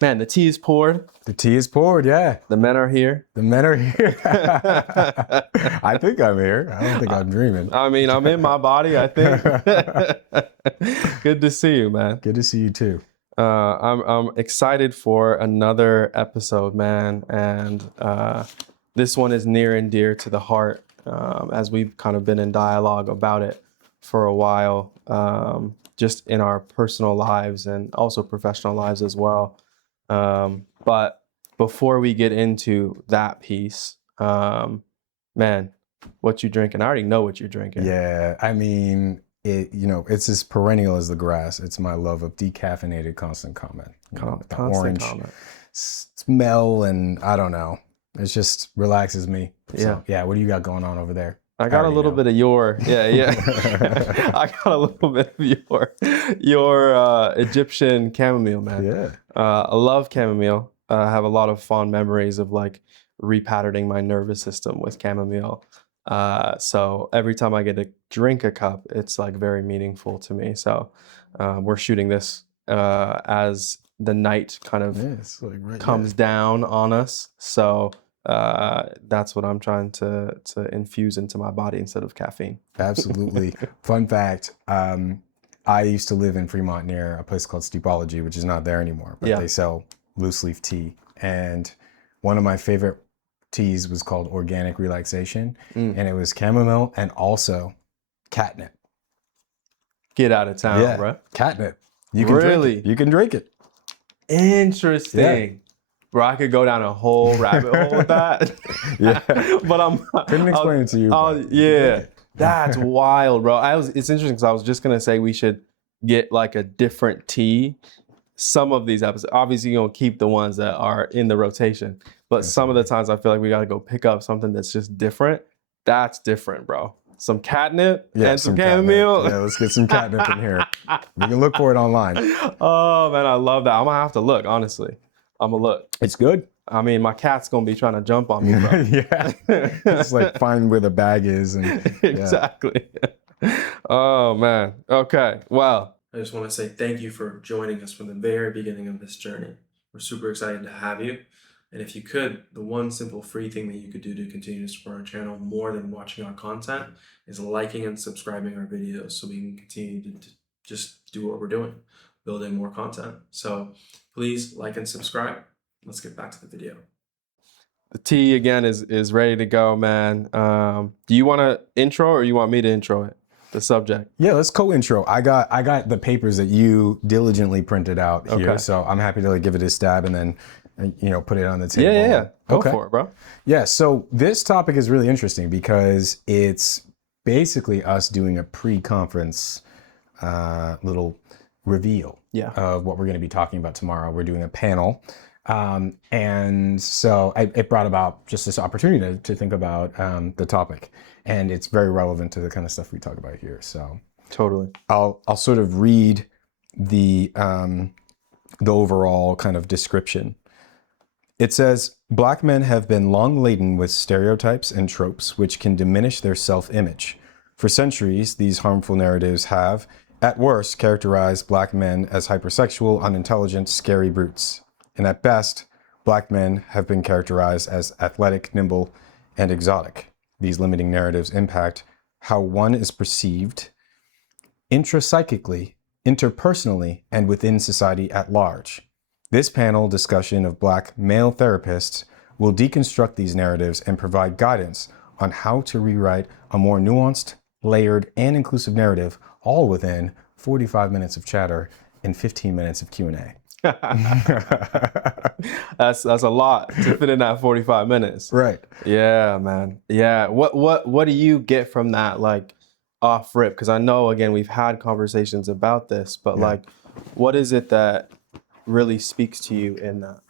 Man, the tea is poured. The tea is poured, yeah. The men are here. The men are here. I think I'm here. I don't think I'm dreaming. I mean, I'm in my body, I think. Good to see you, man. Good to see you too. I'm excited for another episode, man. And this one is near and dear to the heart, as we've kind of been in dialogue about it for a while, just in our personal lives and also professional lives as well. But before we get into that piece, man, what you drinking? I already know what you're drinking. Yeah, I mean, it's as perennial as the grass. It's my love of decaffeinated constant comment. The orange smell, and I don't know. It just relaxes me. So, yeah. What do you got going on over there? I got a little bit of I got a little bit of your Egyptian chamomile, man. Yeah. I love chamomile. I have a lot of fond memories of like repatterning my nervous system with chamomile. So every time I get to drink a cup, it's like very meaningful to me. So we're shooting this as the night kind of comes down on us. So that's what I'm trying to infuse into my body instead of caffeine. Absolutely. Fun fact, I used to live in Fremont near a place called Steepology, which is not there anymore, but they sell loose leaf tea. And one of my favorite teas was called Organic Relaxation, and it was chamomile and also catnip. Get out of town, bro. Catnip. You can drink it. You can drink it. Interesting. Yeah. Bro, I could go down a whole rabbit hole with that. Yeah. But couldn't explain it to you. Yeah. That's wild, bro. It's interesting because I was just gonna say we should get like a different tea. Some of these episodes, obviously you're gonna keep the ones that are in the rotation, but some of the times I feel like we gotta go pick up something that's just different. That's different, bro. Some catnip and some chamomile. Yeah, let's get some catnip in here. You can look for it online. Oh man, I love that. I'm gonna have to look, honestly. I'm gonna look. It's good. I mean, my cat's gonna be trying to jump on me, bro. Yeah. It's like find where the bag is. Exactly. Oh man. Okay. Well, I just want to say thank you for joining us from the very beginning of this journey. We're super excited to have you. And if you could, the one simple free thing that you could do to continue to support our channel more than watching our content is liking and subscribing our videos so we can continue to just do what we're doing, building more content. So please like and subscribe. Let's get back to the video. The tea again is ready to go, man. Do you want to intro or you want me to intro it? The subject. Yeah, let's co-intro. I got the papers that you diligently printed out here, so I'm happy to give it a stab and then put it on the table. Yeah. Go for it, bro. Yeah, so this topic is really interesting because it's basically us doing a pre-conference little reveal of what we're going to be talking about tomorrow. We're doing a panel. And so it brought about just this opportunity to think about the topic, and it's very relevant to the kind of stuff we talk about here. So totally, I'll sort of read the overall kind of description. It says, Black men have been long laden with stereotypes and tropes which can diminish their self-image. For centuries, these harmful narratives have, at worst, characterized Black men as hypersexual, unintelligent, scary brutes. And at best, Black men have been characterized as athletic, nimble, and exotic. These limiting narratives impact how one is perceived intrapsychically, interpersonally, and within society at large. This panel discussion of Black male therapists will deconstruct these narratives and provide guidance on how to rewrite a more nuanced, layered, and inclusive narrative, all within 45 minutes of chatter and 15 minutes of Q&A. That's a lot to fit in that 45 minutes. Right. Yeah, man. Yeah. What do you get from that, like, off rip? Because I know, again, we've had conversations about this, but like, what is it that really speaks to you in that?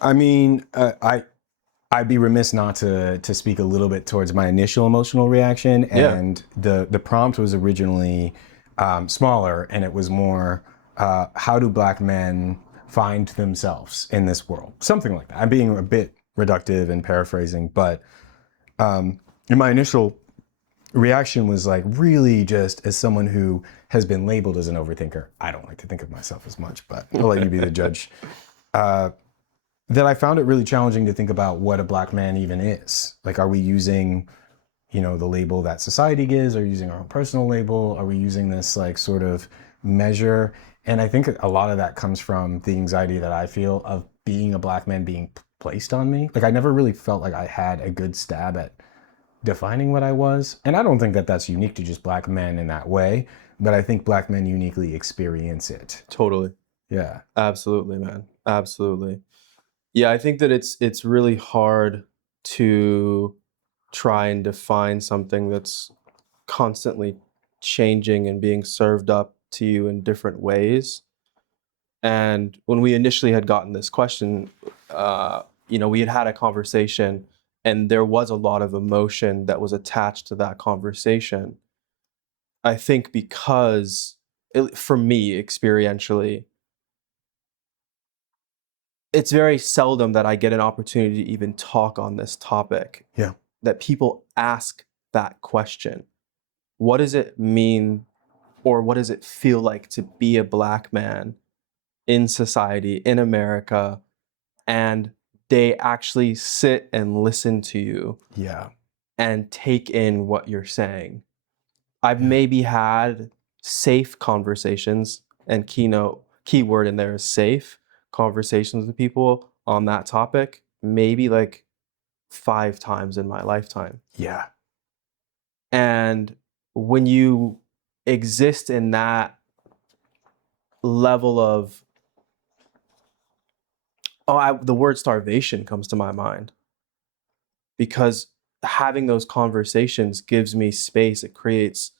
I mean, I'd be remiss not to speak a little bit towards my initial emotional reaction. And the prompt was originally smaller, and it was more, how do Black men find themselves in this world? Something like that. I'm being a bit reductive and paraphrasing, but in my initial reaction was like really just as someone who has been labeled as an overthinker. I don't like to think of myself as much, but I'll let you be the judge. That I found it really challenging to think about what a black man even is. Like, are we using, the label that society gives? Are we using our own personal label? Are we using this like sort of measure? And I think a lot of that comes from the anxiety that I feel of being a black man being placed on me. Like, I never really felt like I had a good stab at defining what I was. And I don't think that that's unique to just black men in that way, but I think black men uniquely experience it. Totally. Yeah. Absolutely, man. Absolutely. Yeah, I think that it's really hard to try and define something that's constantly changing and being served up to you in different ways. And when we initially had gotten this question, we had a conversation, and there was a lot of emotion that was attached to that conversation. I think because, for me, experientially, it's very seldom that I get an opportunity to even talk on this topic. Yeah. That people ask that question. What does it mean, or what does it feel like to be a black man in society, in America, and they actually sit and listen to you Yeah. and take in what you're saying? I've Yeah. maybe had safe conversations, and keyword in there is safe conversations with people on that topic, maybe like 5 times in my lifetime. Yeah. And when you exist in that level of, the word starvation comes to my mind, because having those conversations gives me space. It creates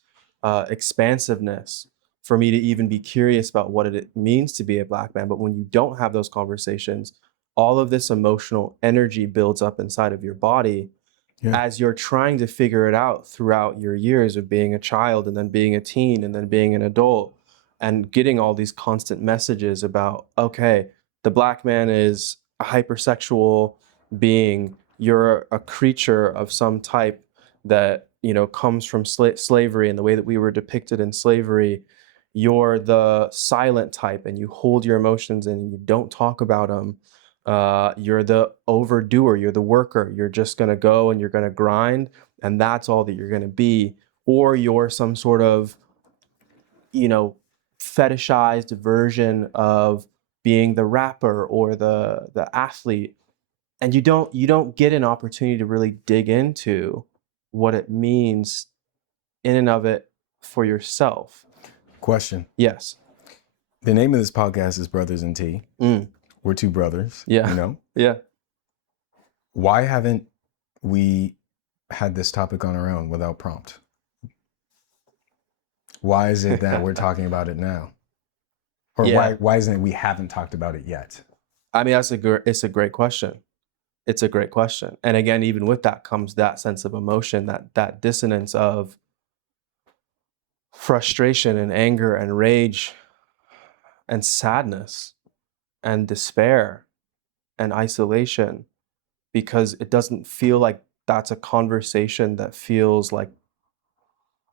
expansiveness for me to even be curious about what it means to be a black man. But when you don't have those conversations, all of this emotional energy builds up inside of your body. Yeah. As you're trying to figure it out throughout your years of being a child, and then being a teen, and then being an adult, and getting all these constant messages about, okay, the black man is a hypersexual being. You're a creature of some type that, comes from slavery and the way that we were depicted in slavery. You're the silent type, and you hold your emotions and you don't talk about them. You're the overdoer, you're the worker, you're just going to go and you're going to grind, and that's all that you're going to be. Or you're some sort of, fetishized version of being the rapper or the athlete. And you don't get an opportunity to really dig into what it means in and of it for yourself. Question. Yes. The name of this podcast is Brothers in Tea. We're two brothers. Yeah. Yeah. Why haven't we had this topic on our own without prompt? Why is it that we're talking about it now? Or Yeah. why isn't it we haven't talked about it yet? I mean, it's a great question. It's a great question. And again, even with that comes that sense of emotion, that dissonance of frustration and anger and rage and sadness and despair and isolation, because it doesn't feel like that's a conversation that feels like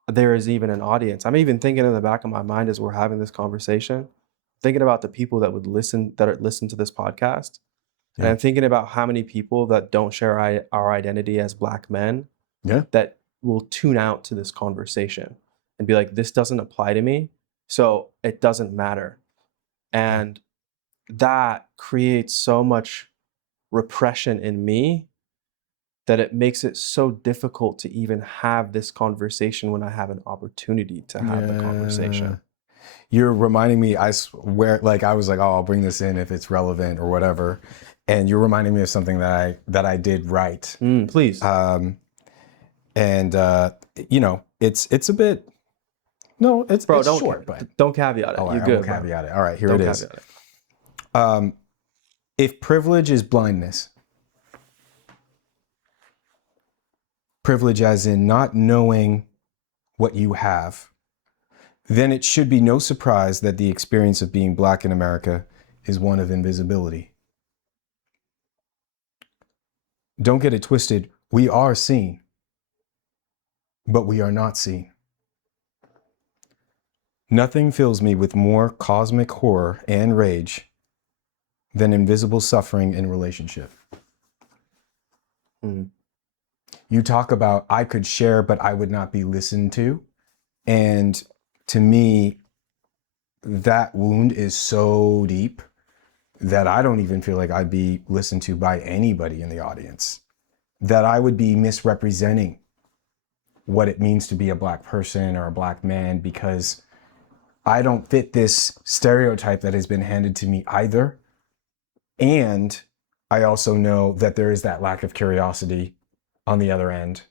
there is even an audience. I'm even thinking in the back of my mind as we're having this conversation, thinking about the people that would listen to this podcast. And Yeah. I'm thinking about how many people that don't share our identity as black men Yeah. that will tune out to this conversation and be like, this doesn't apply to me, so it doesn't matter. And that creates so much repression in me that it makes it so difficult to even have this conversation when I have an opportunity to have the conversation. You're reminding me, I swear, like I was like, oh, I'll bring this in if it's relevant or whatever. And you're reminding me of something that I did write. Please. And it's a bit, no, it's don't short, but don't caviat it. all right, You're good, I won't caveat it. All right, here don't it is. Caveat it. If privilege is blindness, privilege as in not knowing what you have, then it should be no surprise that the experience of being black in America is one of invisibility. Don't get it twisted. We are seen. but we are not seen. Nothing fills me with more cosmic horror and rage than invisible suffering in relationship. Mm. You talk about, I could share, but I would not be listened to. And to me, that wound is so deep that I don't even feel like I'd be listened to by anybody in the audience, that I would be misrepresenting what it means to be a Black person or a Black man because I don't fit this stereotype that has been handed to me either. And I also know that there is that lack of curiosity on the other end,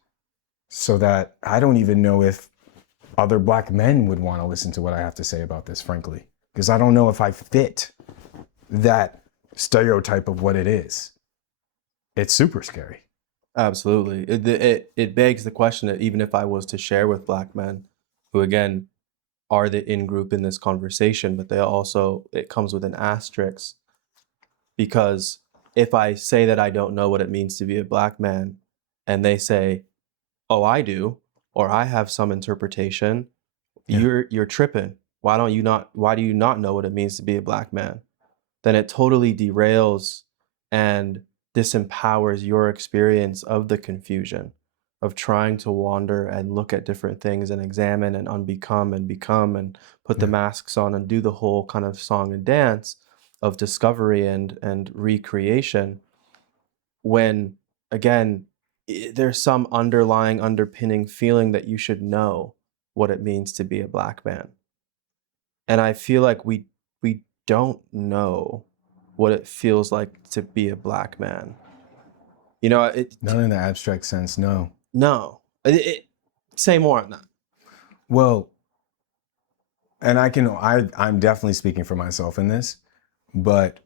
so that I don't even know if other Black men would want to listen to what I have to say about this, frankly, because I don't know if I fit that stereotype of what it is. It's super scary. Absolutely. It begs the question that even if I was to share with Black men, who again are the in group in this conversation, but it comes with an asterisk, because if I say that I don't know what it means to be a Black man, and they say, "Oh, I do," or "I have some interpretation," Yeah. you're tripping. Why do you not know what it means to be a Black man? Then it totally derails and disempowers your experience of the confusion of trying to wander and look at different things and examine and unbecome and become and put the Yeah. masks on and do the whole kind of song and dance of discovery and recreation, when again there's some underlying underpinning feeling that you should know what it means to be a Black man. And I feel like we don't know what it feels like to be a Black man. You know, Not in the abstract sense, no. no. Say more on that. Well, and I'm definitely speaking for myself in this, but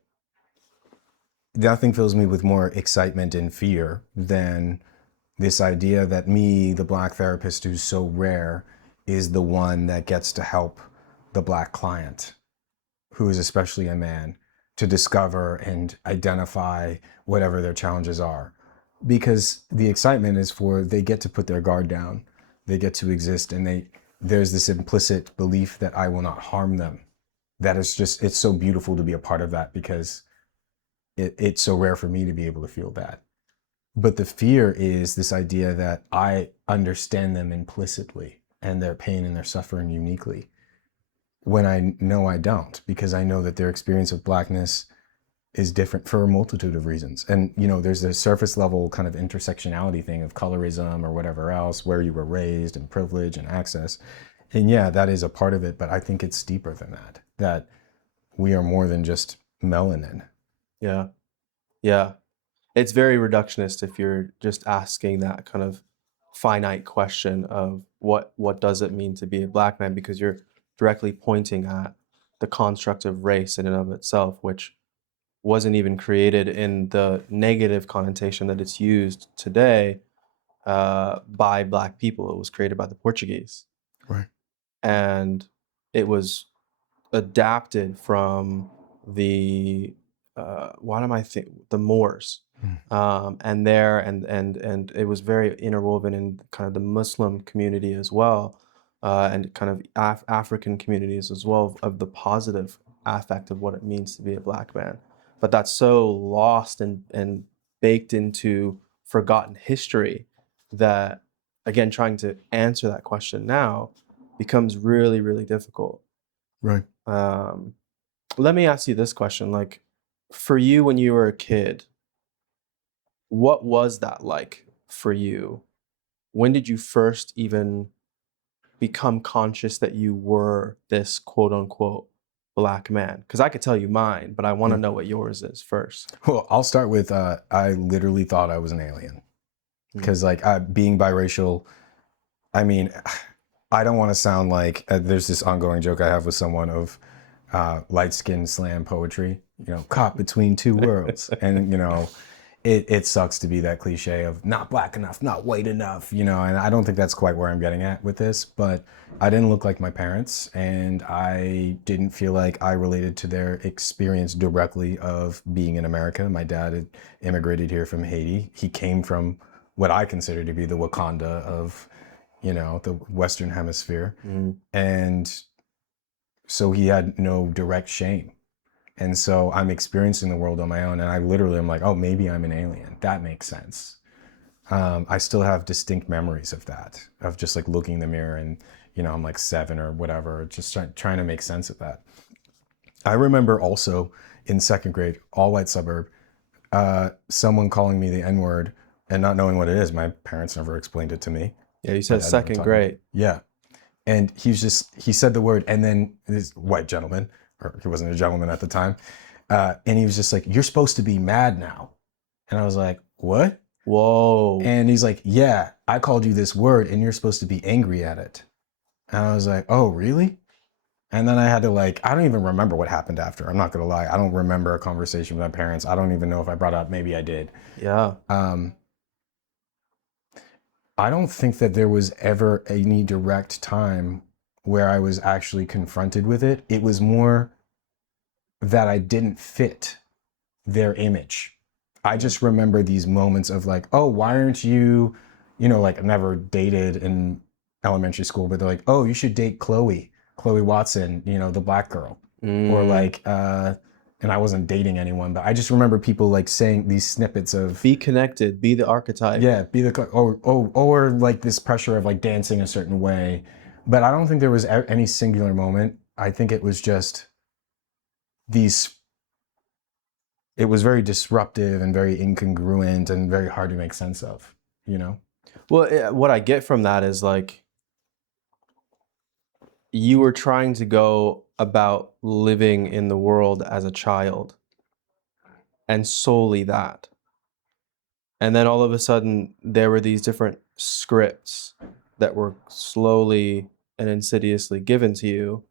nothing fills me with more excitement and fear than this idea that me, the Black therapist who's so rare, is the one that gets to help the Black client, who is especially a man, to discover and identify whatever their challenges are. Because the excitement is they get to put their guard down, they get to exist, and there's this implicit belief that I will not harm them. That is just, it's so beautiful to be a part of that, because it's so rare for me to be able to feel that. But the fear is this idea that I understand them implicitly and their pain and their suffering uniquely, when I know I don't, because I know that their experience of Blackness is different for a multitude of reasons. And, there's a surface level kind of intersectionality thing of colorism or whatever else, where you were raised and privilege and access. And yeah, that is a part of it, but I think it's deeper than that we are more than just melanin. Yeah. Yeah. It's very reductionist if you're just asking that kind of finite question of what does it mean to be a Black man, because you're directly pointing at the construct of race in and of itself, which wasn't even created in the negative connotation that it's used today by Black people. It was created by the Portuguese. Right. And it was adapted from the the Moors, and it was very interwoven in kind of the Muslim community as well, and kind of African communities as well, of the positive affect of what it means to be a Black man. But that's so lost and baked into forgotten history that, again, trying to answer that question now becomes really, really difficult. Right. Let me ask you this question. Like, for you when you were a kid, what was that like for you? When did you first even become conscious that you were this quote unquote Black man? Because I could tell you mine, but I want to know what yours is first. Well, I'll start with I literally thought I was an alien, because being biracial, I mean, I don't want to sound like there's this ongoing joke I have with someone of light skin slam poetry, caught between two worlds. And, it sucks to be that cliche of not Black enough, not white enough, and I don't think that's quite where I'm getting at with this, but I didn't look like my parents, and I didn't feel like I related to their experience directly of being in America. My dad had immigrated here from Haiti. He came from what I consider to be the Wakanda of the Western Hemisphere. Mm. And so he had no direct shame. And so I'm experiencing the world on my own. And I literally am like, oh, maybe I'm an alien. That makes sense. I still have distinct memories of that, of just like looking in the mirror and, I'm like 7 or whatever, just trying to make sense of that. I remember also in 2nd grade, all white suburb, someone calling me the N-word and not knowing what it is. My parents never explained it to me. Yeah, you said My dad never 2nd taught me. grade. Yeah. And he said the word, and then this white gentleman, or he wasn't a gentleman at the time, and he was just like, "You're supposed to be mad now." And I was like, "What?" Whoa. And he's like, "Yeah, I called you this word and you're supposed to be angry at it." And I was like, "Oh, really?" And then I had to I don't even remember what happened after. I'm not going to lie. I don't remember a conversation with my parents. I don't even know if I brought it up. Maybe I did. Yeah. I don't think that there was ever any direct time where I was actually confronted with it. It was more that I didn't fit their image. I just remember these moments of like, oh, why aren't you, like never dated in elementary school, but they're like, oh, you should date Chloe Watson, the black girl. Or like, and I wasn't dating anyone, but I just remember people like saying these snippets of be connected, be the archetype. Yeah, or like this pressure of like dancing a certain way. But I don't think there was any singular moment. I think it was just it was very disruptive and very incongruent and very hard to make sense of, Well, what I get from that is like you were trying to go about living in the world as a child and solely that. And then all of a sudden there were these different scripts that were slowly and insidiously given to you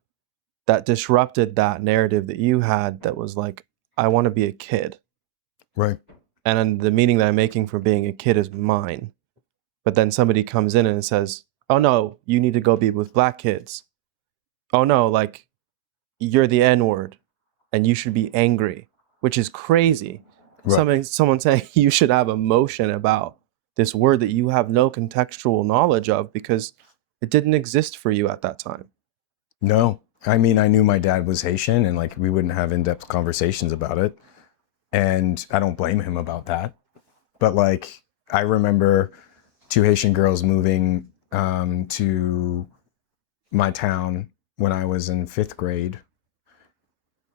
that disrupted that narrative that you had that was like, I want to be a kid. Right. And the meaning that I'm making for being a kid is mine. But then somebody comes in and says, oh no, you need to go be with black kids. Oh no, like you're the N-word and you should be angry, which is crazy. Right. Someone saying you should have emotion about this word that you have no contextual knowledge of because it didn't exist for you at that time. No, I mean, I knew my dad was Haitian and like we wouldn't have in-depth conversations about it. And I don't blame him about that. But like, I remember 2 Haitian girls moving to my town when I was in 5th grade,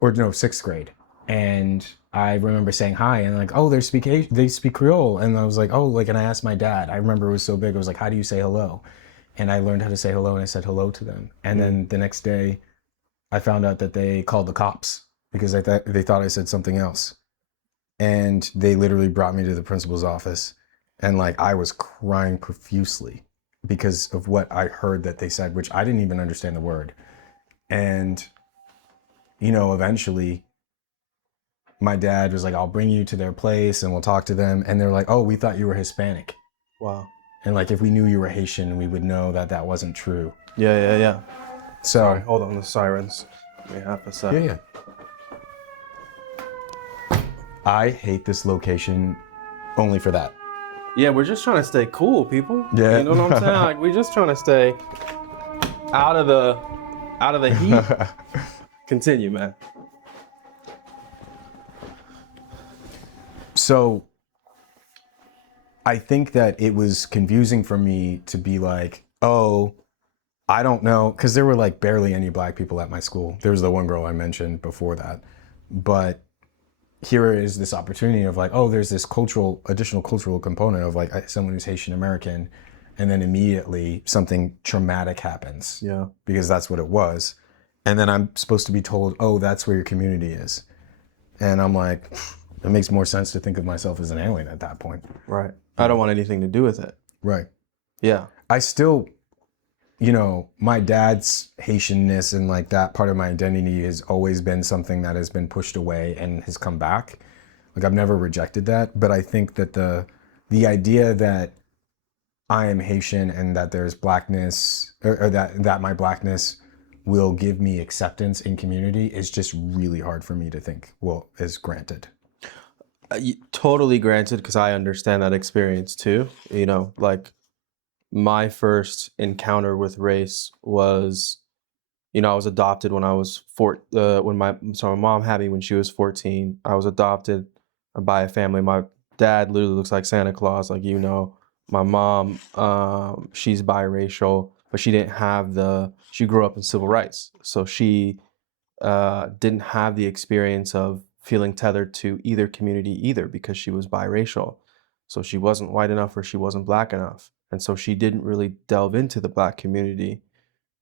or no, 6th grade. And I remember saying hi and like, oh, they speak Creole. And I was like, oh, like, and I asked my dad, I remember it was so big. I was like, how do you say hello? And I learned how to say hello and I said hello to them. And then the next day I found out that they called the cops because they thought I said something else. And they literally brought me to the principal's office and like I was crying profusely because of what I heard that they said, which I didn't even understand the word. And eventually my dad was like, I'll bring you to their place and we'll talk to them. And they're like, oh, we thought you were Hispanic. Wow. And like, if we knew you were Haitian, we would know that that wasn't true. Yeah. So, sorry, hold on, the sirens. Give me half a sec. Yeah. I hate this location only for that. Yeah, we're just trying to stay cool, people. Yeah. You know what I'm saying? Like, we're just trying to stay out of the heat. Continue, man. So I think that it was confusing for me to be like, oh, I don't know, because there were like barely any black people at my school. There was the one girl I mentioned before that. But here is this opportunity of like, oh, there's this additional cultural component of like someone who's Haitian American. And then immediately something traumatic happens. Yeah. Because that's what it was. And then I'm supposed to be told, oh, that's where your community is. And I'm like, it makes more sense to think of myself as an alien at that point. Right. I don't want anything to do with it. Right. Yeah. I still, my dad's Haitianness and like that part of my identity has always been something that has been pushed away and has come back. Like I've never rejected that, but I think that the idea that I am Haitian and that there's blackness or that my blackness will give me acceptance in community is just really hard for me to think, well, is granted. Totally granted, because I understand that experience too. Like my first encounter with race was, I was adopted when I was my mom had me when she was 14. I was adopted by a family. My dad literally looks like Santa Claus, like, my mom, she's biracial, but she grew up in civil rights. So she didn't have the experience of feeling tethered to either community either, because she was biracial. So she wasn't white enough or she wasn't black enough. And so she didn't really delve into the black community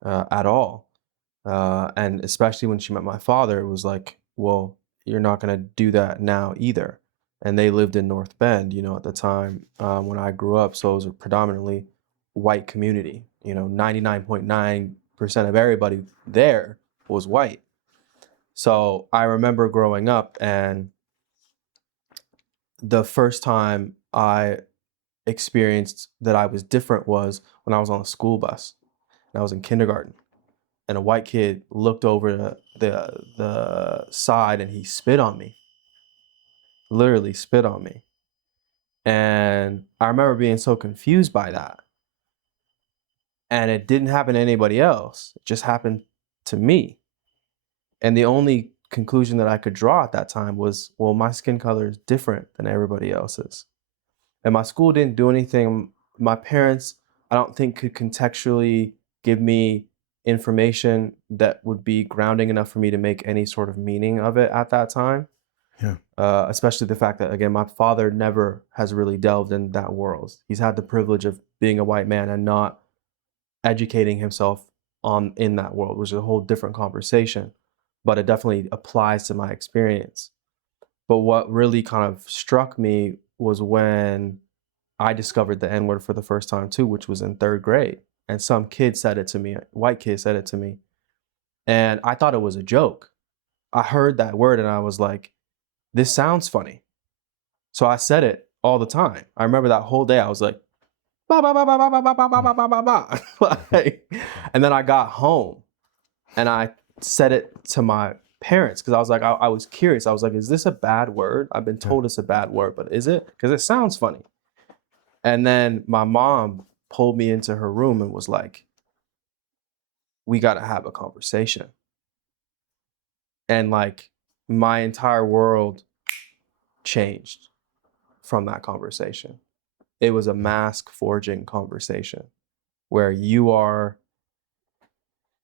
at all. And especially when she met my father, it was like, well, you're not going to do that now either. And they lived in North Bend, at the time when I grew up. So it was a predominantly white community. 99.9% of everybody there was white. So I remember growing up, and the first time I experienced that I was different was when I was on a school bus and I was in kindergarten, and a white kid looked over the side and he spit on me, literally spit on me. And I remember being so confused by that. And it didn't happen to anybody else. It just happened to me. And the only conclusion that I could draw at that time was, well, my skin color is different than everybody else's. And my school didn't do anything. My parents, I don't think, could contextually give me information that would be grounding enough for me to make any sort of meaning of it at that time. Yeah. Especially the fact that, again, my father never has really delved in that world. He's had the privilege of being a white man and not educating himself in that world, which is a whole different conversation. But it definitely applies to my experience. But what really kind of struck me was when I discovered the N-word for the first time too, which was in 3rd grade. And some kid said it to me, a white kid said it to me. And I thought it was a joke. I heard that word and I was like, this sounds funny. So I said it all the time. I remember that whole day I was like, ba ba ba ba ba ba ba ba ba ba ba ba. Like, and then I got home and I said it to my parents because I was like, I was curious. I was like, is this a bad word? I've been told it's a bad word, but is it? Because it sounds funny. And then my mom pulled me into her room and was like, we got to have a conversation. And like my entire world changed from that conversation. It was a mask forging conversation where you are.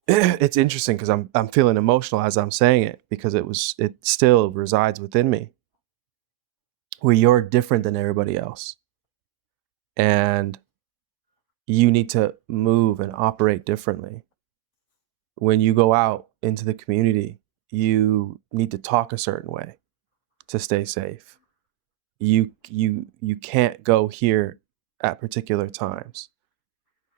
It's interesting because I'm feeling emotional as I'm saying it, because it still resides within me, where you're different than everybody else. And you need to move and operate differently. When you go out into the community, you need to talk a certain way to stay safe. You can't go here at particular times.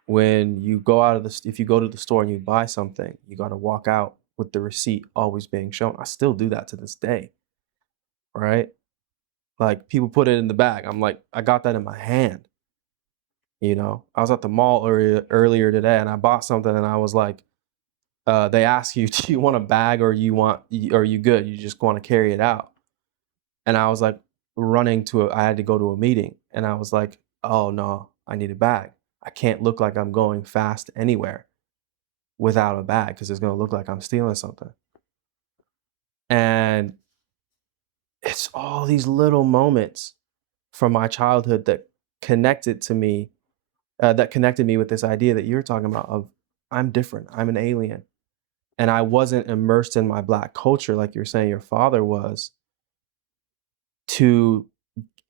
When you go if you go to the store and you buy something, you got to walk out with the receipt always being shown. I still do that to this day, right? Like people put it in the bag. I'm like, I got that in my hand. I was at the mall earlier today and I bought something and I was like, they ask you, do you want a bag or are you good? You just want to carry it out. And I was like I had to go to a meeting and I was like, oh no, I need a bag. I can't look like I'm going fast anywhere without a bag because it's going to look like I'm stealing something. And it's all these little moments from my childhood that connected me with this idea that you're talking about of I'm different. I'm an alien. And I wasn't immersed in my Black culture like you're saying your father was, to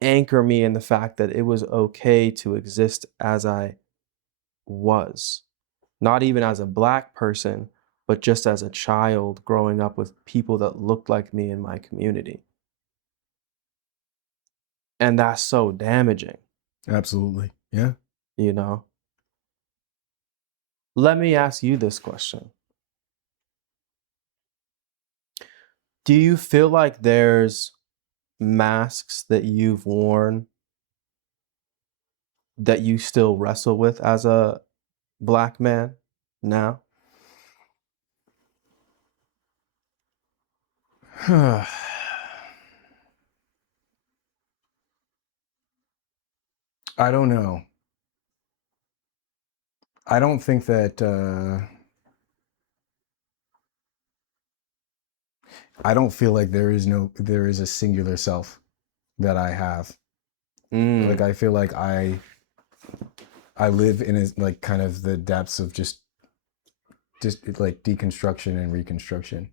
anchor me in the fact that it was okay to exist as I was. Not even as a Black person, but just as a child growing up with people that looked like me in my community. And that's so damaging. Absolutely. Yeah. you know? Let me ask you this question. Do you feel like there's masks that you've worn that you still wrestle with as a Black man now? I don't know. I don't think that I don't feel like there is a singular self that I have. Like I feel like I live in like kind of the depths of just like deconstruction and reconstruction,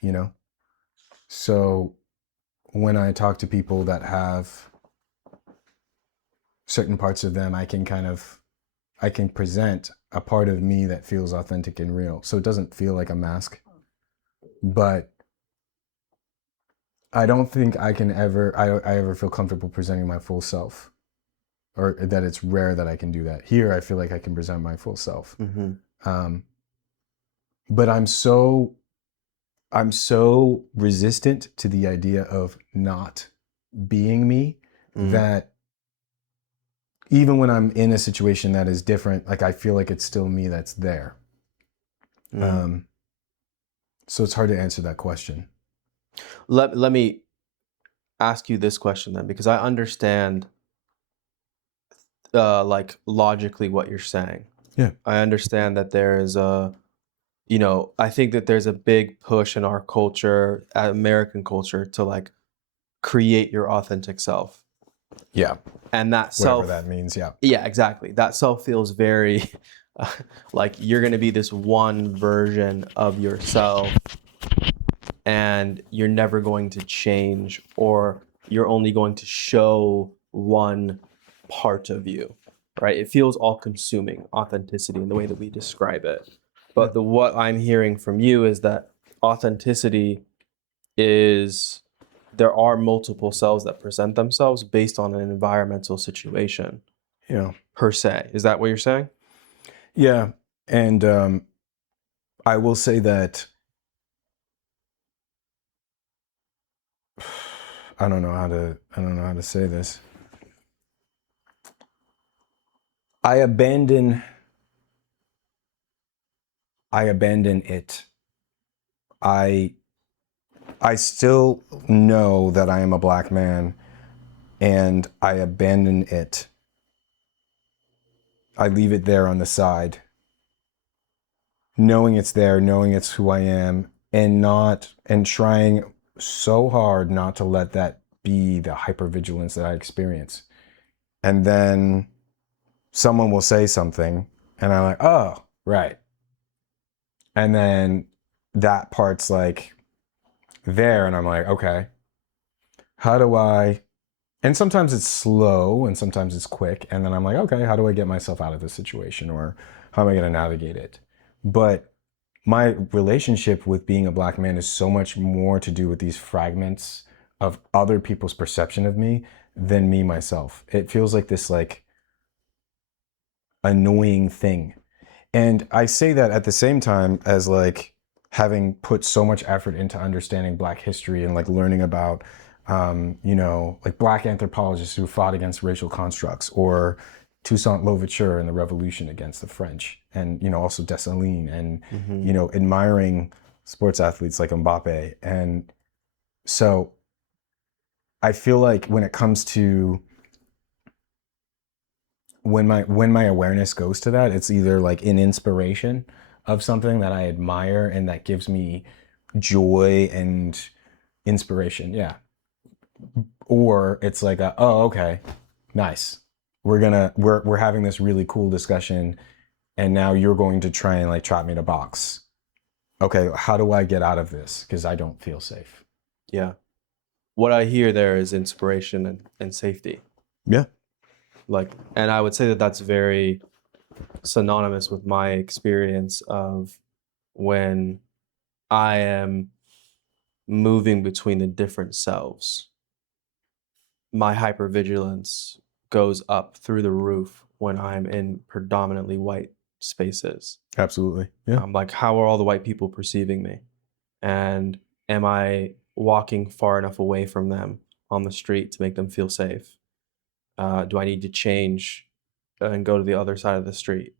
you know? So when I talk to people that have certain parts of them, I can present a part of me that feels authentic and real. So it doesn't feel like a mask, but I don't think I ever feel comfortable presenting my full self, or that it's rare that I can do that. Here, I feel like I can present my full self. But I'm so resistant to the idea of not being me that even when I'm in a situation that is different, like I feel like it's still me that's there. So it's hard to answer that question. Let me ask you this question then, because I understand like logically what you're saying. Yeah. I understand that there is a, you know, I think that there's a big push in our culture, American culture, to like create your authentic self. Yeah. And that self, whatever that means. Yeah. Yeah, exactly. That self feels very like you're going to be this one version of yourself and you're never going to change, or you're only going to show one part of you, right? It feels all consuming, authenticity, in the way that we describe it. But what I'm hearing from you is that authenticity is, there are multiple selves that present themselves based on an environmental situation. Yeah. Per se. Is that what you're saying? Yeah. And I will say that I don't know how to say this. I abandon it. I still know that I am a black man, and I abandon it. I leave it there on the side, knowing it's there, knowing it's who I am, and trying so hard not to let that be the hypervigilance that I experience. And then someone will say something, and I'm like, oh, right. And then that part's like there, and I'm like, okay, how do I, and sometimes it's slow and sometimes it's quick, and then I'm like, okay, how do I get myself out of this situation, or how am I going to navigate it? But my relationship with being a black man is so much more to do with these fragments of other people's perception of me than me myself. It feels like this like annoying thing. And I say that at the same time as like having put so much effort into understanding Black history and like learning about, you know, like Black anthropologists who fought against racial constructs, or Toussaint Louverture in the Revolution against the French, and you know also Dessalines, and you know admiring sports athletes like Mbappe. And so I feel like when it comes to when my awareness goes to that, it's either like an inspiration of something that I admire and that gives me joy and inspiration, yeah, or it's like oh, okay, nice, we're having this really cool discussion, and now you're going to try and like trap me in a box. Okay, how do I get out of this, because I don't feel safe? Yeah. What I hear there is inspiration and safety. Yeah. Like, and I would say that that's very synonymous with my experience of when I am moving between the different selves. My hypervigilance goes up through the roof when I'm in predominantly white spaces. Absolutely. Yeah. I'm like, how are all the white people perceiving me? And am I walking far enough away from them on the street to make them feel safe? Do I need to change and go to the other side of the street?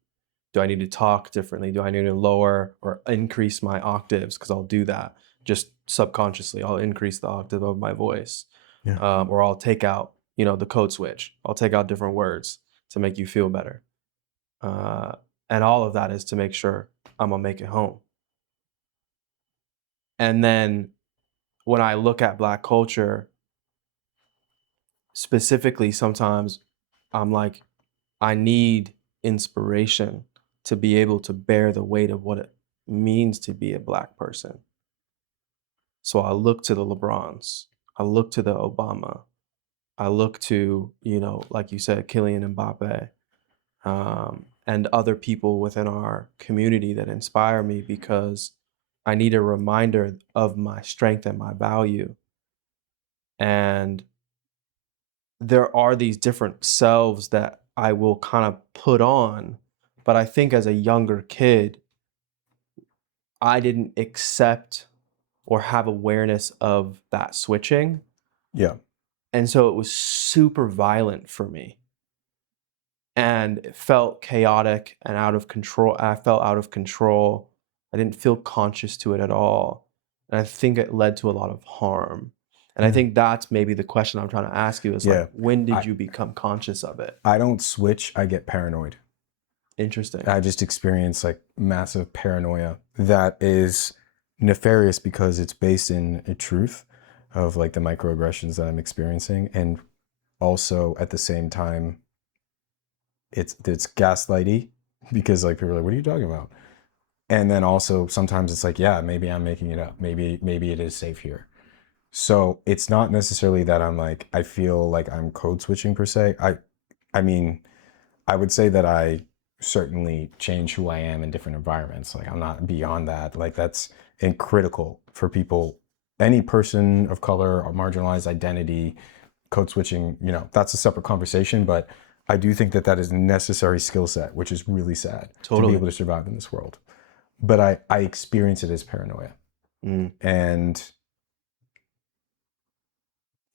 Do I need to talk differently? Do I need to lower or increase my octaves? Because I'll do that just subconsciously. I'll increase the octave of my voice, Yeah. or I'll take out, you know, the code switch. I'll take out different words to make you feel better. And all of that is to make sure I'm gonna make it home. And then when I look at Black culture, specifically, sometimes I'm like, I need inspiration to be able to bear the weight of what it means to be a Black person. So I look to the LeBrons, I look to the Obama, I look to, like you said, Kylian Mbappe, and other people within our community that inspire me, because I need a reminder of my strength and my value. And there are these different selves that I will kind of put on. But I think as a younger kid, I didn't accept or have awareness of that switching. Yeah. And so it was super violent for me. And it felt chaotic and out of control. I felt out of control. I didn't feel conscious to it at all. And I think it led to a lot of harm. And I think that's maybe the question I'm trying to ask you is like, when did you become conscious of it? I don't switch. I get paranoid. Interesting. I just experience like massive paranoia that is nefarious because it's based in a truth of like the microaggressions that I'm experiencing. And also at the same time, it's gaslighty because like people are like, what are you talking about? And then also sometimes it's like, yeah, maybe I'm making it up. Maybe it is safe here. So it's not necessarily that I'm like, I feel like I'm code switching per se. I mean, I would say that I certainly change who I am in different environments. Like I'm not beyond that. Like that's critical for people, any person of color or marginalized identity. Code switching, that's a separate conversation, but I do think that that is a necessary skill set, which is really sad to be able to survive in this world. But I experience it as paranoia. And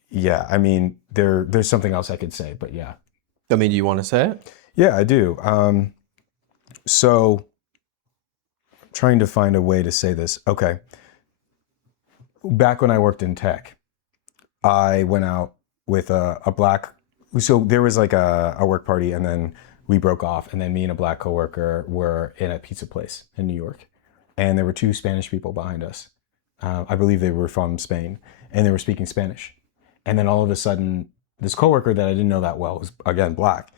yeah, I mean, there's something else I could say, but yeah. I mean, do you want to say it? Yeah, I do. So trying to find a way to say this. Okay. Back when I worked in tech, I went out with a black, so there was like a work party and then we broke off, and then me and a black coworker were in a pizza place in New York. And there were two Spanish people behind us. I believe they were from Spain, and they were speaking Spanish. And then all of a sudden, this coworker that I didn't know that well, was again black,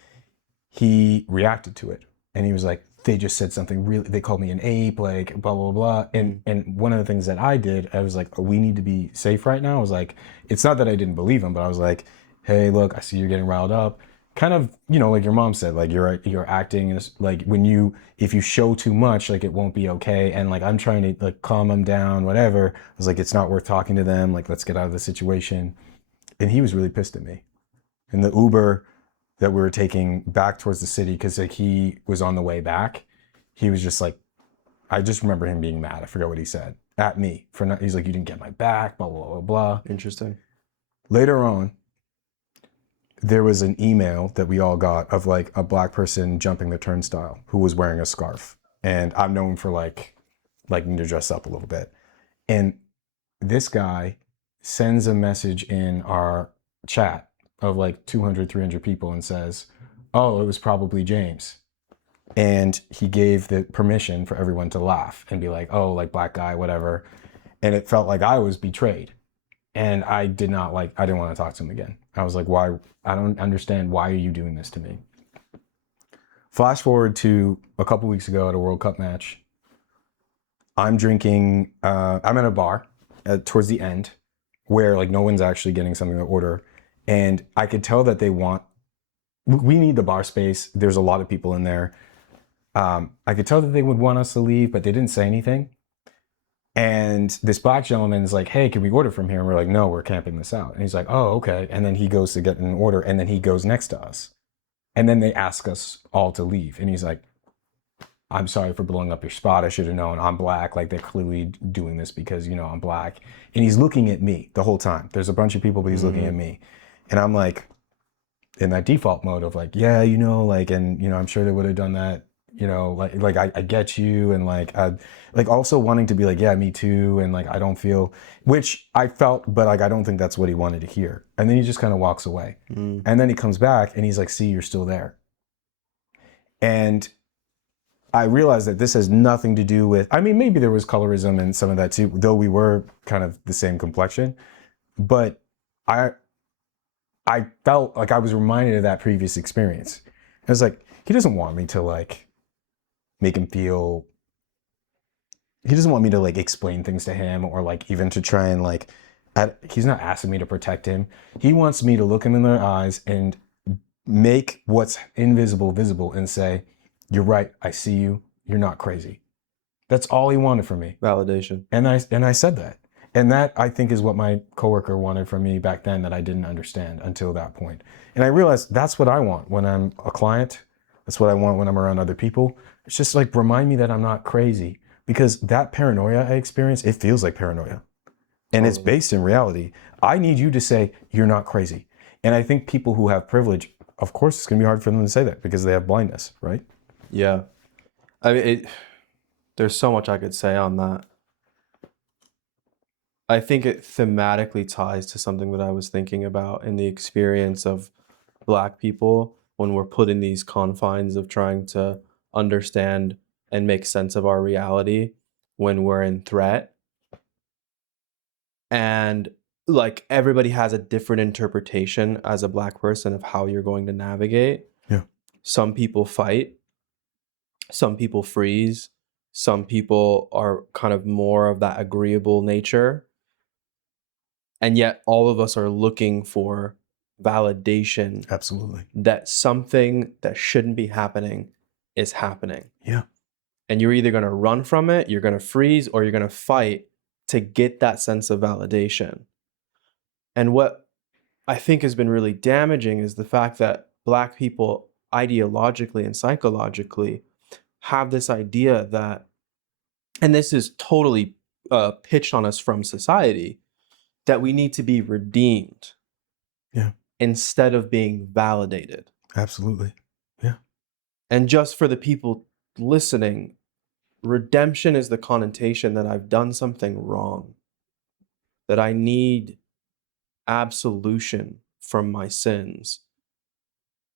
he reacted to it. And he was like, they just said something really, they called me an ape, like blah, blah, blah. And one of the things that I did, I was like, oh, we need to be safe right now. I was like, it's not that I didn't believe him, but I was like, hey, look, I see you're getting riled up. Kind of, like your mom said, like you're acting like if you show too much, like it won't be okay. And like, I'm trying to like calm them down, whatever. I was like, it's not worth talking to them. Like, let's get out of the situation. And he was really pissed at me. And the Uber that we were taking back towards the city, because like he was on the way back, he was just like, I just remember him being mad. I forgot what he said at me for not, he's like, you didn't get my back, blah, blah, blah, blah. Interesting. Later on, there was an email that we all got of like a black person jumping the turnstile who was wearing a scarf. And I'm known for like liking to dress up a little bit. And this guy sends a message in our chat of like 200, 300 people and says, oh, it was probably James. And he gave the permission for everyone to laugh and be like, oh, like black guy, whatever. And it felt like I was betrayed. And I didn't want to talk to him again. I was like, why? I don't understand. Why are you doing this to me? Flash forward to a couple weeks ago at a World Cup match. I'm drinking, I'm at a bar towards the end where like no one's actually getting something to order. And I could tell that we need the bar space. There's a lot of people in there. I could tell that they would want us to leave, but they didn't say anything. And this black gentleman is like, hey, can we order from here? And we're like, no, we're camping this out. And he's like, oh, okay. And then he goes to get an order, and then he goes next to us. And then they ask us all to leave. And he's like, I'm sorry for blowing up your spot. I should have known I'm black. Like they're clearly doing this because, I'm black. And he's looking at me the whole time. There's a bunch of people, but he's looking at me. And I'm like, in that default mode of like, yeah, like, and, I'm sure they would have done that, like I get you. And like, also wanting to be like, yeah, me too. And like, I don't feel, which I felt, but like, I don't think that's what he wanted to hear. And then he just kind of walks away. And then he comes back and he's like, see, you're still there. And I realized that this has nothing to do with, I mean, maybe there was colorism and some of that too, though we were kind of the same complexion, but I felt like I was reminded of that previous experience. I was like, he doesn't want me to like make him feel, he doesn't want me to like explain things to him or like even to try and like, he's not asking me to protect him. He wants me to look him in the eyes and make what's invisible visible and say, you're right, I see you, you're not crazy. That's all he wanted from me. Validation. And I said that. And that, I think, is what my coworker wanted from me back then that I didn't understand until that point. And I realized that's what I want when I'm a client. That's what I want when I'm around other people. It's just like, remind me that I'm not crazy. Because that paranoia I experience, it feels like paranoia. And it's based in reality. I need you to say, you're not crazy. And I think people who have privilege, of course, it's going to be hard for them to say that because they have blindness, right? Yeah. I mean, there's so much I could say on that. I think it thematically ties to something that I was thinking about in the experience of Black people when we're put in these confines of trying to understand and make sense of our reality when we're in threat. And like everybody has a different interpretation as a Black person of how you're going to navigate. Yeah. Some people fight, some people freeze, some people are kind of more of that agreeable nature. And yet all of us are looking for validation. Absolutely. That something that shouldn't be happening is happening. Yeah. And you're either going to run from it, you're going to freeze, or you're going to fight to get that sense of validation. And what I think has been really damaging is the fact that Black people ideologically and psychologically have this idea that, and this is totally pitched on us from society, that we need to be redeemed. Yeah. Instead of being validated. Absolutely. Yeah. And just for the people listening, redemption is the connotation that I've done something wrong, that I need absolution from my sins,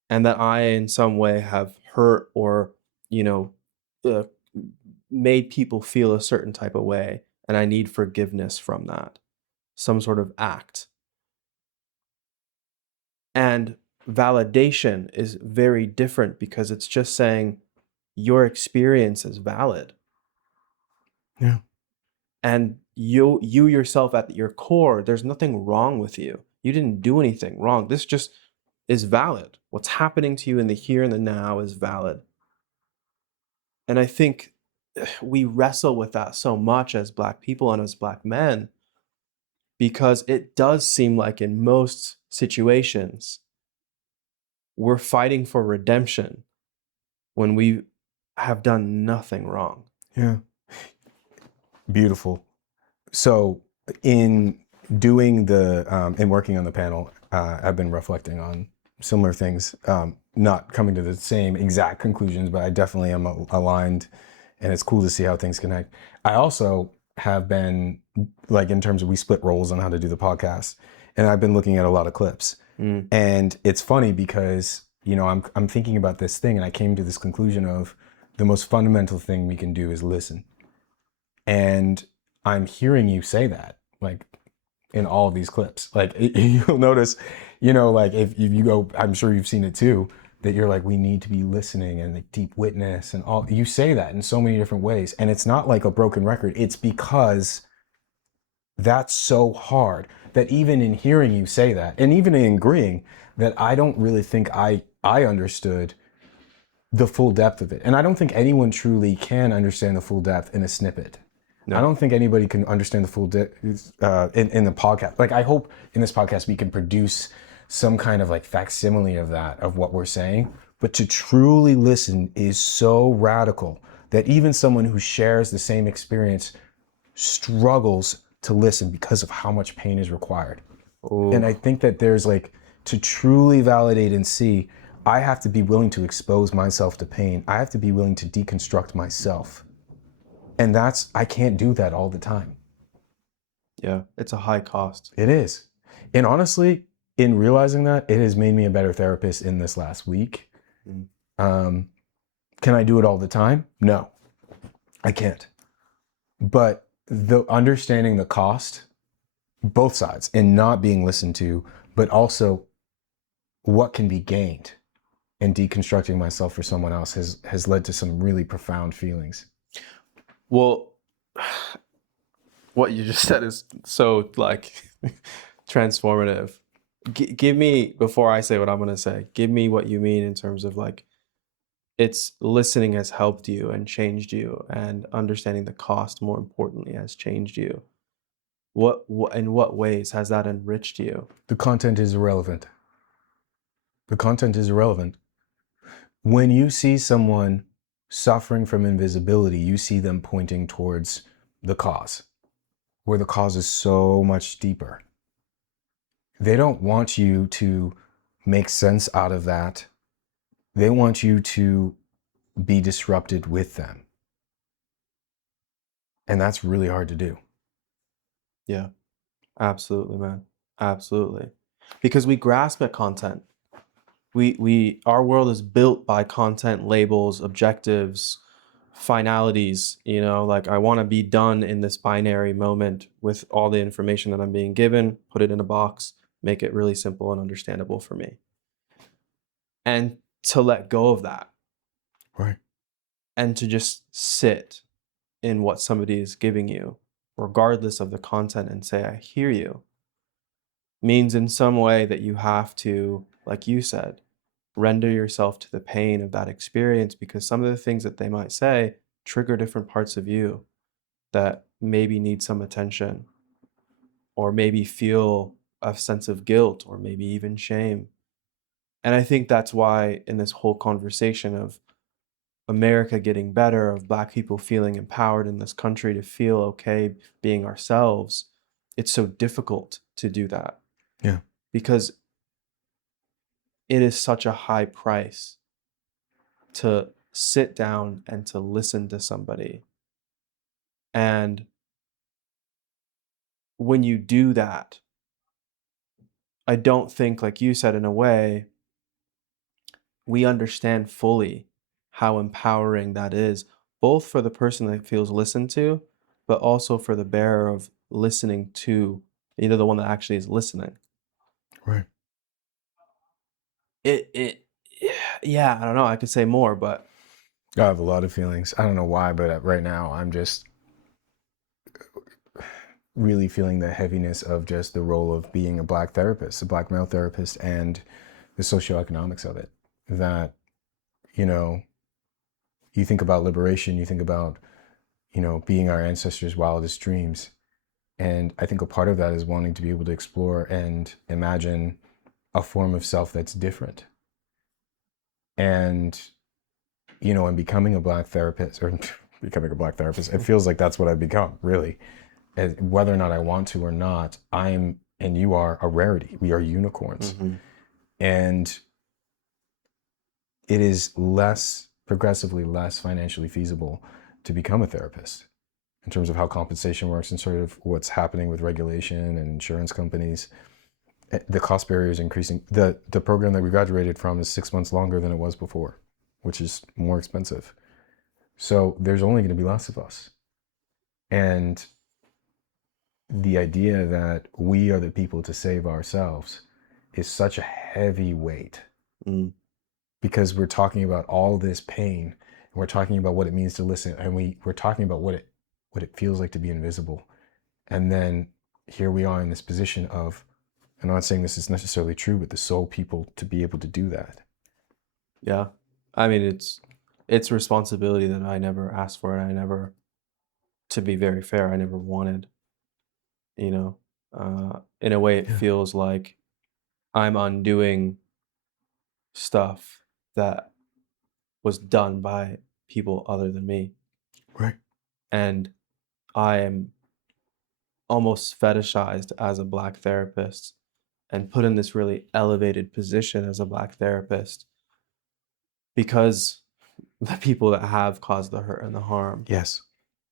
and that I in some way have hurt or, uh, made people feel a certain type of way, and I need forgiveness from that, some sort of act. And validation is very different because it's just saying your experience is valid. Yeah. And you yourself at your core, there's nothing wrong with you. You didn't do anything wrong. This just is valid. What's happening to you in the here and the now is valid. And I think we wrestle with that so much as Black people and as Black men because it does seem like in most situations we're fighting for redemption when we have done nothing wrong. Yeah. Beautiful. So in doing in working on the panel, I've been reflecting on similar things, not coming to the same exact conclusions, but I definitely am aligned, and it's cool to see how things connect. I also have been, like, in terms of, we split roles on how to do the podcast, and I've been looking at a lot of clips. And it's funny because, I'm thinking about this thing, and I came to this conclusion of the most fundamental thing we can do is listen. And I'm hearing you say that, like, in all of these clips. Like, you'll notice, like, if you go, I'm sure you've seen it too, that you're like, we need to be listening and like deep witness and all. You say that in so many different ways. And it's not like a broken record. It's because that's so hard that even in hearing you say that, and even in agreeing, that I don't really think I understood the full depth of it. And I don't think anyone truly can understand the full depth in a snippet. No. I don't think anybody can understand the full depth in the podcast. Like, I hope in this podcast we can produce some kind of like facsimile of that, of what we're saying. But to truly listen is so radical that even someone who shares the same experience struggles to listen because of how much pain is required. Ooh. And I think that there's like, to truly validate and see, I have to be willing to expose myself to pain. I have to be willing to deconstruct myself. And I can't do that all the time. Yeah, it's a high cost. It is. And honestly, in realizing that, it has made me a better therapist in this last week. Can I do it all the time? No, I can't. But the understanding the cost, both sides, and not being listened to, but also what can be gained in deconstructing myself for someone else has led to some really profound feelings. Well, what you just said is so like transformative. Give me, before I say what I'm going to say, give me what you mean in terms of like it's listening has helped you and changed you, and understanding the cost, more importantly, has changed you. What in what ways has that enriched you? The content is irrelevant. The content is irrelevant. When you see someone suffering from invisibility, you see them pointing towards the cause, where the cause is so much deeper. They don't want you to make sense out of that. They want you to be disrupted with them. And that's really hard to do. Yeah, absolutely, man. Absolutely. Because we grasp at content. We our world is built by content, labels, objectives, finalities, you know, like I want to be done in this binary moment with all the information that I'm being given, put it in a box, make it really simple and understandable for me. And to let go of that. Right. And to just sit in what somebody is giving you, regardless of the content, and say, I hear you, means in some way that you have to, like you said, render yourself to the pain of that experience, because some of the things that they might say trigger different parts of you that maybe need some attention, or maybe feel a sense of guilt, or maybe even shame. And I think that's why in this whole conversation of America getting better, of Black people feeling empowered in this country to feel okay being ourselves, it's so difficult to do that. Yeah. Because it is such a high price to sit down and to listen to somebody. And when you do that, I don't think, like you said, in a way, we understand fully how empowering that is, both for the person that feels listened to, but also for the bearer of listening to, the one that actually is listening. Right. It, yeah, I don't know. I could say more, but I have a lot of feelings. I don't know why, but right now I'm just really feeling the heaviness of just the role of being a Black therapist, a Black male therapist, and the socioeconomics of it. That, you know, you think about liberation, you think about, being our ancestors' wildest dreams. And I think a part of that is wanting to be able to explore and imagine a form of self that's different. And, and becoming a Black therapist, or becoming a Black therapist, it feels like that's what I've become, really. Whether or not I want to or not, I'm and you are a rarity. We are unicorns. mm-hmm. And it is progressively less financially feasible to become a therapist in terms of how compensation works and sort of what's happening with regulation and insurance companies. The cost barrier is increasing. The program that we graduated from is 6 months longer than it was before, which is more expensive. So there's only going to be less of us. And the idea that we are the people to save ourselves is such a heavy weight. Because we're talking about all this pain, and we're talking about what it means to listen, and we're talking about what it feels like to be invisible. And then here we are in this position of, I'm not saying this is necessarily true, but the sole people to be able to do that. Yeah. I mean, it's responsibility that I never asked for, and I never, to be very fair, I never wanted, in a way it feels like I'm undoing stuff that was done by people other than me. Right. And I am almost fetishized as a Black therapist and put in this really elevated position as a Black therapist because the people that have caused the hurt and the harm Yes.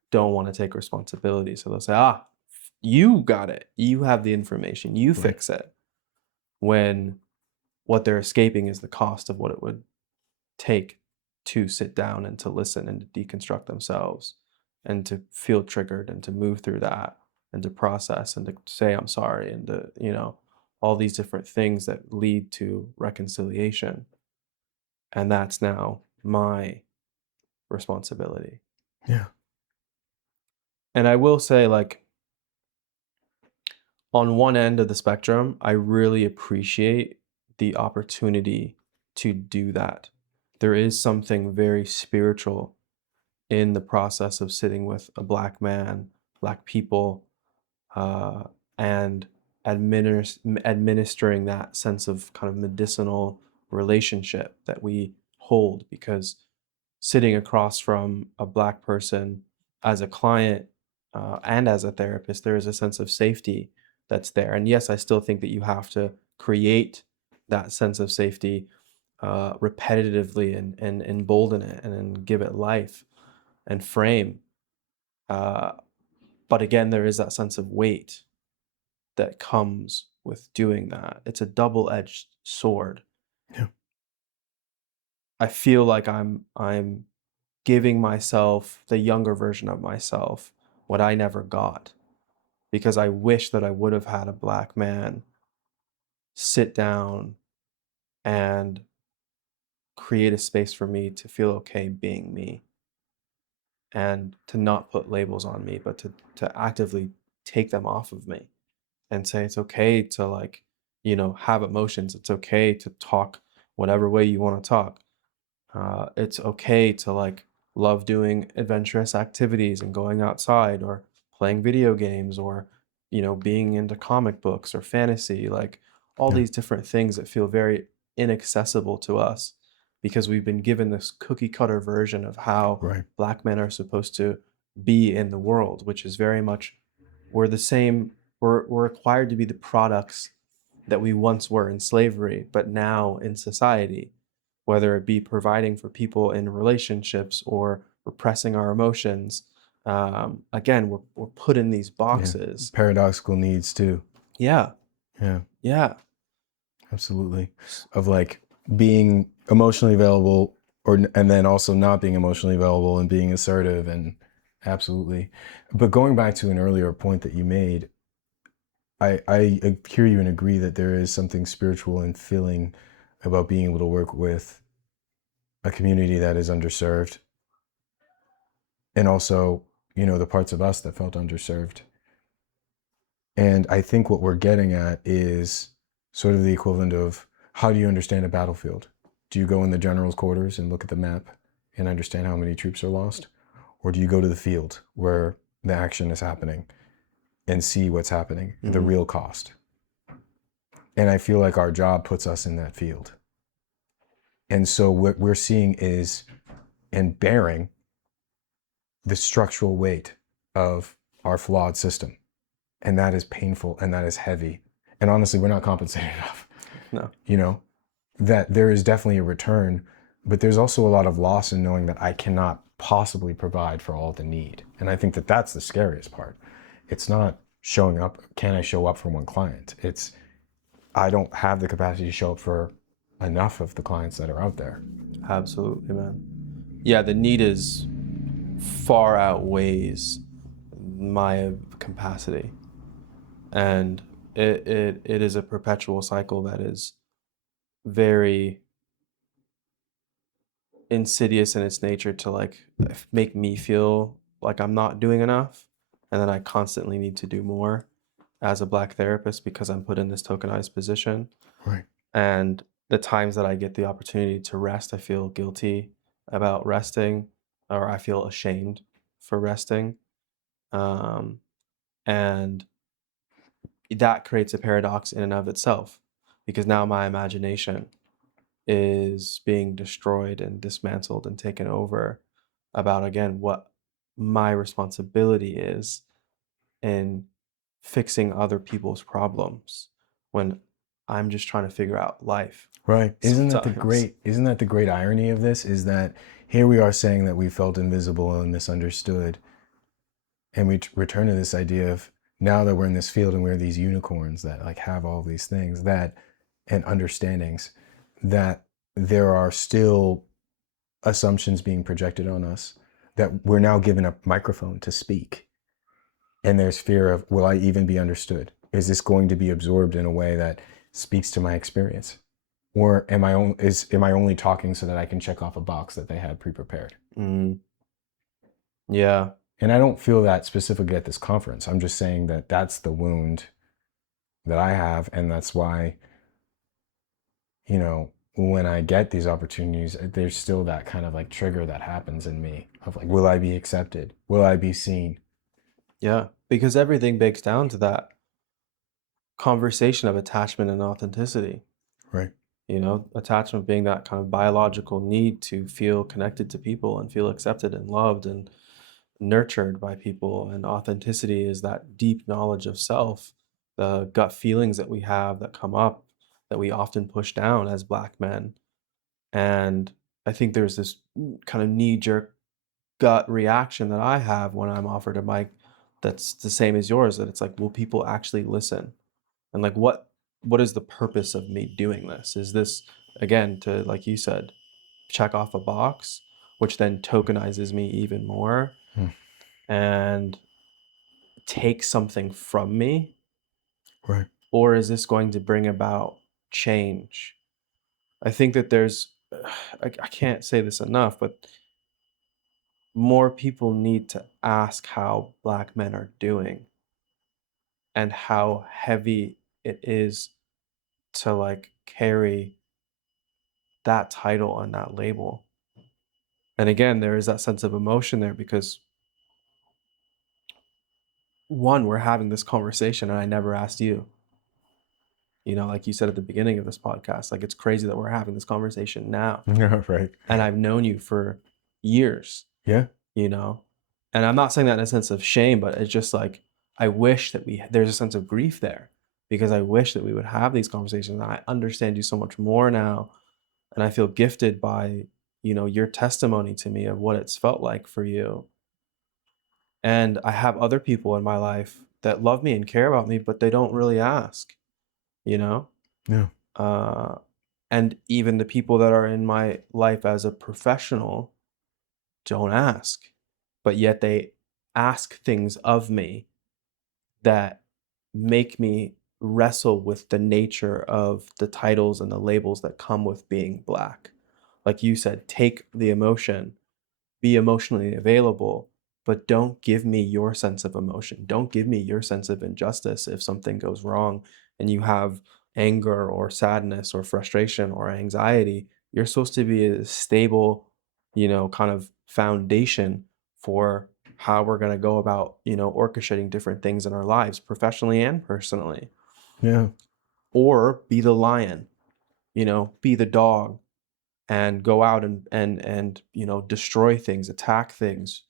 don't want to take responsibility. So they'll say, you got it. You have the information. You fix it. When what they're escaping is the cost of what it would take to sit down and to listen and to deconstruct themselves and to feel triggered and to move through that and to process and to say I'm sorry and to, you know, all these different things that lead to reconciliation. And that's now my responsibility. Yeah. And I will say, like, on one end of the spectrum, I really appreciate the opportunity to do that. There is something very spiritual in the process of sitting with a Black man, Black people, uh, and administering that sense of kind of medicinal relationship that we hold, because sitting across from a Black person as a client and as a therapist, there is a sense of safety that's there. And yes, I still think that you have to create that sense of safety repetitively and embolden it and give it life and frame. But again, there is that sense of weight that comes with doing that. It's a double-edged sword. Yeah. I feel like I'm giving myself, the younger version of myself, what I never got, because I wish that I would have had a Black man sit down and create a space for me to feel okay being me and to not put labels on me, but to actively take them off of me and say it's okay to, like, you know, have emotions. It's okay to talk whatever way you want to talk. It's okay to, like, love doing adventurous activities and going outside or playing video games or, you know, being into comic books or fantasy, like all Yeah. these different things that feel very inaccessible to us because we've been given this cookie cutter version of how Right. Black men are supposed to be in the world, which is very much, we're the same, we're required to be the products that we once were in slavery, but now in society, whether it be providing for people in relationships or repressing our emotions. Again, we're put in these Yeah. boxes. Paradoxical needs too. Yeah, Yeah. yeah, Absolutely. Of like being emotionally available and then also not being emotionally available and being assertive and absolutely. But going back to an earlier point that you made, I hear you and agree that there is something spiritual and filling about being able to work with a community that is underserved and also, you know, the parts of us that felt underserved. And I think what we're getting at is sort of the equivalent of, how do you understand a battlefield? Do you go in the general's quarters and look at the map and understand how many troops are lost? Or do you go to the field where the action is happening and see what's happening, the real cost? And I feel like our job puts us in that field. And so what we're seeing is, and bearing the structural weight of our flawed system. And that is painful and that is heavy. And honestly, we're not compensated enough. no, You know, that there is definitely a return, but there's also a lot of loss in knowing that I cannot possibly provide for all the need. And I think that that's the scariest part. It's not showing up, can I show up for one client? It's, I don't have the capacity to show up for enough of the clients that are out there. absolutely, man. Yeah, the need is far outweighs my capacity, and it is a perpetual cycle that is very insidious in its nature to, like, make me feel like I'm not doing enough and that I constantly need to do more as a Black therapist because I'm put in this tokenized position. Right. And the times that I get the opportunity to rest, I feel guilty about resting, or I feel ashamed for resting. Um, and that creates a paradox in and of itself, because now my imagination is being destroyed and dismantled and taken over about, again, what my responsibility is in fixing other people's problems when I'm just trying to figure out life. Right. Sometimes. Isn't that the great irony of this, is that here we are saying that we felt invisible and misunderstood. And we return to this idea of, now that we're in this field and we're these unicorns that like have all these things that, and understandings, that there are still assumptions being projected on us, that we're now given a microphone to speak. And there's fear of, will I even be understood? Is this going to be absorbed in a way that speaks to my experience? Or am I only talking so that I can check off a box that they had pre-prepared? Yeah. And I don't feel that specifically at this conference. I'm just saying that that's the wound that I have. And that's why, you know, when I get these opportunities, there's still that kind of like trigger that happens in me of like, will I be accepted? Will I be seen? Yeah. Because everything bakes down to that conversation of attachment and authenticity. Right. You know, attachment being that kind of biological need to feel connected to people and feel accepted and loved and nurtured by people. And authenticity is that deep knowledge of self, the gut feelings that we have that come up that we often push down as Black men. And I think there's this kind of knee jerk gut reaction that I have when I'm offered a mic that's the same as yours, that it's like, will people actually listen? And like, what is the purpose of me doing this? Is this, again, to, like you said, check off a box, which then tokenizes me even more and take something from me? Right. Or is this going to bring about change? I think that there's, I can't say this enough, but more people need to ask how Black men are doing and how heavy it is to like carry that title and that label. And again, there is that sense of emotion there because one, we're having this conversation and I never asked you. You know, like you said at the beginning of this podcast, like it's crazy that we're having this conversation now. Yeah, right. And I've known you for years. Yeah. You know, and I'm not saying that in a sense of shame, but it's just like I wish that there's a sense of grief there because I wish that we would have these conversations. And I understand you so much more now, and I feel gifted by, you know, your testimony to me of what it's felt like for you. And I have other people in my life that love me and care about me, but they don't really ask, you know. Yeah. And even the people that are in my life as a professional don't ask, but yet they ask things of me that make me wrestle with the nature of the titles and the labels that come with being Black. Like you said, take the emotion, be emotionally available, but don't give me your sense of emotion. Don't give me your sense of injustice if something goes wrong and you have anger or sadness or frustration or anxiety. You're supposed to be a stable, you know, kind of foundation for how we're going to go about, you know, orchestrating different things in our lives, professionally and personally. Yeah. Or be the lion, you know, be the dog and go out and you know, destroy things, attack things,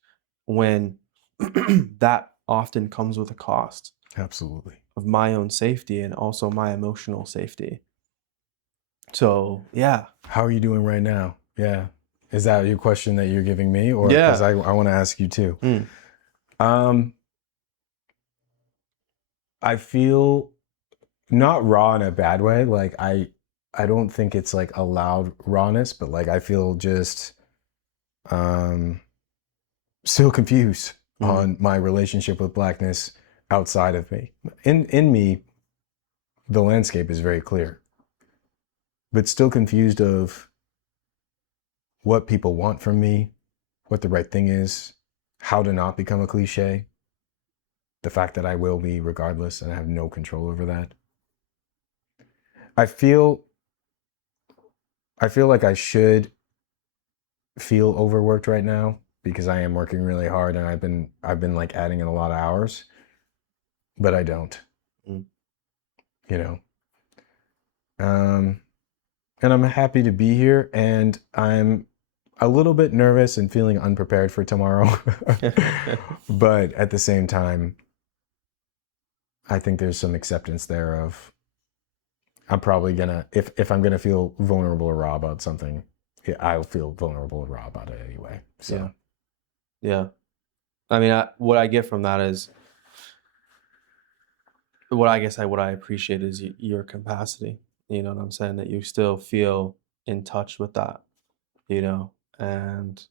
when that often comes with a cost Absolutely. of my own safety and also my emotional safety. So yeah. How are you doing right now? Yeah. Is that your question that you're giving me, or because Yeah. I want to ask you too? I feel not raw in a bad way. Like I don't think it's like a loud rawness, but like I feel just still confused on my relationship with Blackness outside of me. In me, the landscape is very clear, but still confused of what people want from me, what the right thing is, how to not become a cliche, the fact that I will be regardless and I have no control over that. I feel like I should feel overworked right now because I am working really hard and I've been like adding in a lot of hours, but I don't. You know. And I'm happy to be here, and I'm a little bit nervous and feeling unprepared for tomorrow. But at the same time, I think there's some acceptance there of I'm probably gonna, if I'm gonna feel vulnerable or raw about something, I'll feel vulnerable and raw about it anyway. So Yeah. I mean, what I get from that is what I appreciate is your capacity. You know what I'm saying? That you still feel in touch with that, you know, and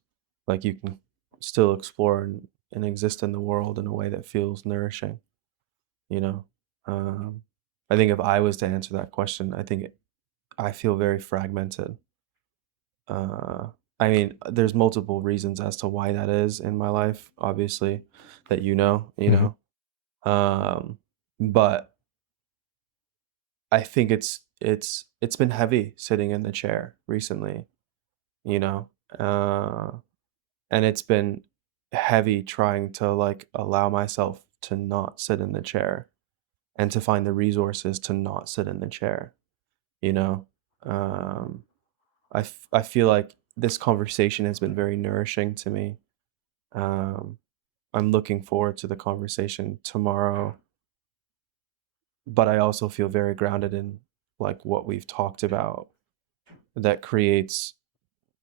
like you can still explore and exist in the world in a way that feels nourishing, you know. I think if I was to answer that question, I feel very fragmented. uh I mean, there's multiple reasons as to why that is in my life, obviously, that you Hmm. know. But I think it's been heavy sitting in the chair recently, you know. And it's been heavy trying to like allow myself to not sit in the chair and to find the resources to not sit in the chair, you know. Um I feel like this conversation has been very nourishing to me. Um I'm looking forward to the conversation tomorrow, but I also feel very grounded in like what we've talked about, that creates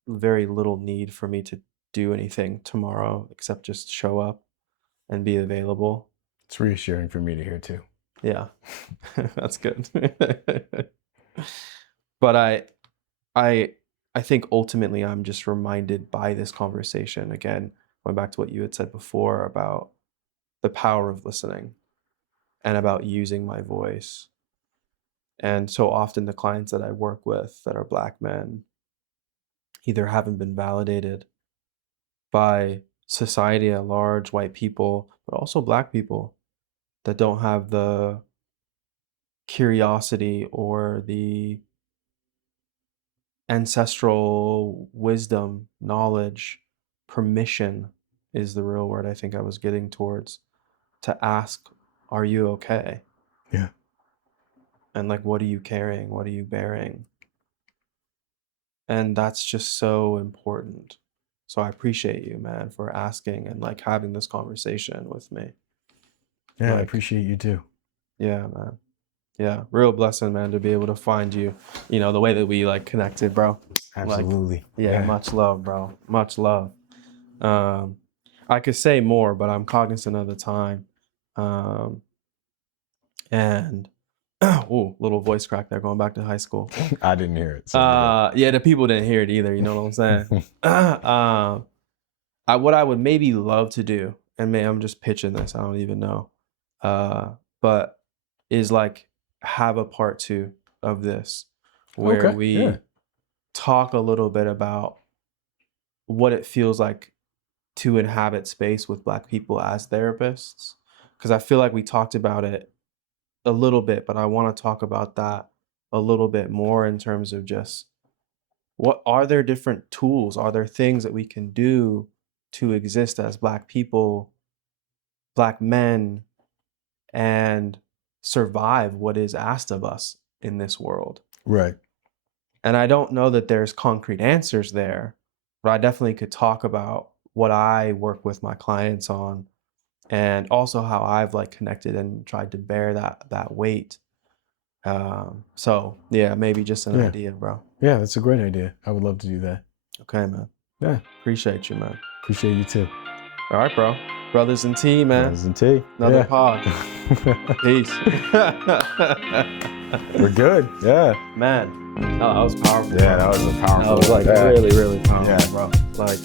very little need for me to do anything tomorrow except just show up and be available. It's reassuring for me to hear too. Yeah. That's good. But I I think ultimately I'm just reminded by this conversation, again, going back to what you had said before about the power of listening and about using my voice. And so often the clients that I work with that are Black men either haven't been validated by society at large, white people, but also Black people that don't have the curiosity or the ancestral wisdom, knowledge, permission is the real word I think I was getting towards, to ask, are you okay? Yeah. And like, what are you carrying? What are you bearing? And that's just so important. So I appreciate you, man, for asking and like having this conversation with me. Yeah, I Like, appreciate you too. yeah, man. Yeah, real blessing, man, to be able to find you, the way that we like connected, bro. Like, Absolutely. yeah, much love, bro. Much love. Um, I could say more, but I'm cognizant of the time. Um, and oh, little voice crack there, going back to high school. I didn't hear it. So Yeah, the people didn't hear it either. You know what I'm saying? What I would maybe love to do, and maybe I'm just pitching this, I don't even know, but is like have a part 2 of this where okay. Yeah. we talk a little bit about what it feels like to inhabit space with Black people as therapists. Because I feel like we talked about it a little bit, but I want to talk about that a little bit more in terms of just what are there different tools? Are there things that we can do to exist as Black people, Black men, and survive what is asked of us in this world? Right. And I don't know that there's concrete answers there, but I definitely could talk about what I work with my clients on, and also how I've like connected and tried to bear that weight. So yeah, maybe just an Yeah. idea, bro. Yeah, that's a great idea. I would love to do that. Okay, man. Yeah. Appreciate you, man. Appreciate you too. All right, bro. Brothers and tea, man. Brothers and tea. Another Yeah. pod. Peace. We're good. Yeah. Man, that was powerful. Yeah, bro. that was a powerful That was like one. Yeah. really, really powerful, Yeah. bro. Like